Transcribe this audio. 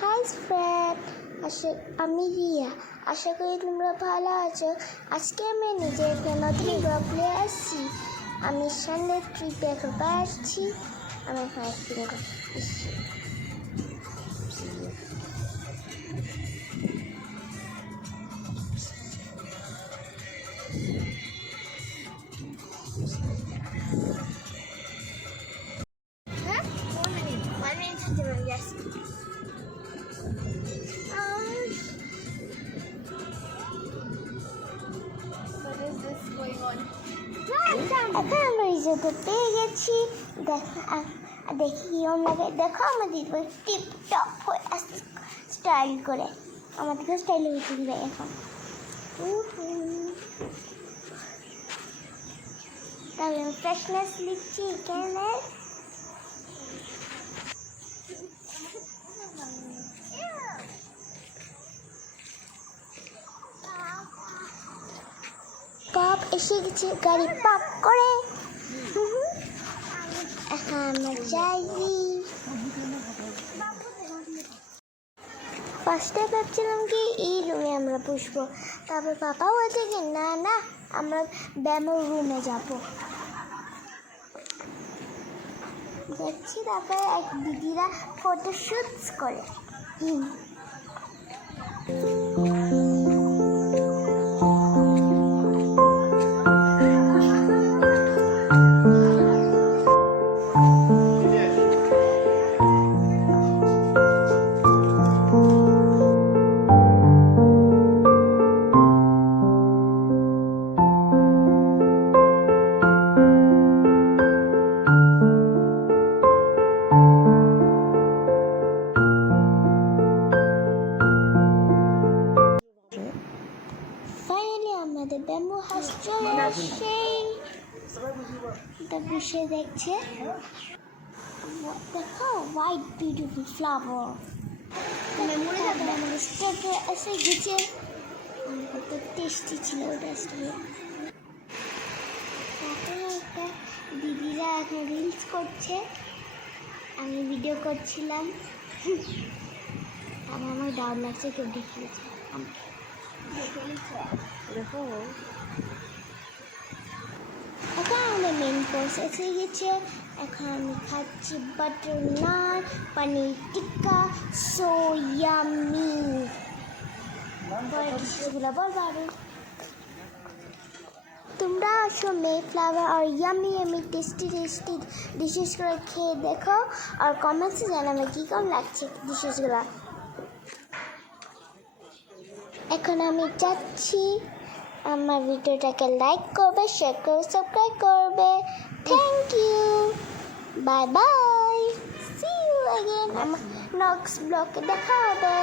Hi friend, আমি রিয়া। আশা করি তোমরা ভালো আছো। আজকে আমি নিজে একটা নতুন ব্লগ নিয়ে আসছি। আমি সামনে ট্রিপে এখন আসছি। আমি এখন অ্যাক্টিং করছি। হ্যাঁ, 1 minute, 1 minute, yes. এখন আমরা রিজোর্টে পেয়ে গেছি। দেখি কিরম লাগে। দেখো আমাদের টিপ টপ হয়ে স্টাইল করে আমাদেরকে স্টাইল হয়ে তুলবে এখন। তবে আমি ফ্রেশনেস লিখছি এখানে। কাপ এসে গেছে গাড়ি পার্ক করে। এখন আমরা যাই। ফার্স্টে ভাবছিলাম কি এই রুমে আমরা বসবো, তারপর পাপা বলছে কি না না আমরা ব্যামোর রুমে যাব। দেখছি তারপরে এক দিদিরা ফটোশুটস করে। আমাদের ব্যাম্বু হাউস চলে আসে। বসে দেখছে, দেখো হোয়াইট বিউটিফুল ফ্লাওয়ার। আমাদের স্টেটে এসে গেছে। কত টেস্টি ছিল রেস্টুরেন্ট। তারপরে একটা দিদিরা এখন রিলস করছে, আমি ভিডিও করছিলাম। আমার ডাউট লাগছে কেউ দেখিয়েছে আমাকে। এখন আমাদের মেন কোর্স এসে গেছে। এখন আমি খাচ্ছি বাটার নান, পনির টিক্কা, সো ইয়াম্মি। ডিশেসগুলো বলবো তোমরা আসো মেফ্লাওয়ার আর ইয়াম্মি ইয়াম্মি টেস্টি টেস্টি ডিশেসগুলো খেয়ে দেখো আর কমেন্টসে জানাবে কী কম লাগছে ডিশেসগুলো। এখন আমি যাচ্ছি। আমার ভিডিওটাকে লাইক করবে, শেয়ার করবে, সাবস্ক্রাইব করবে। Thank you, bye bye, see you again. আমার নেক্সট ব্লগে দেখা হবে।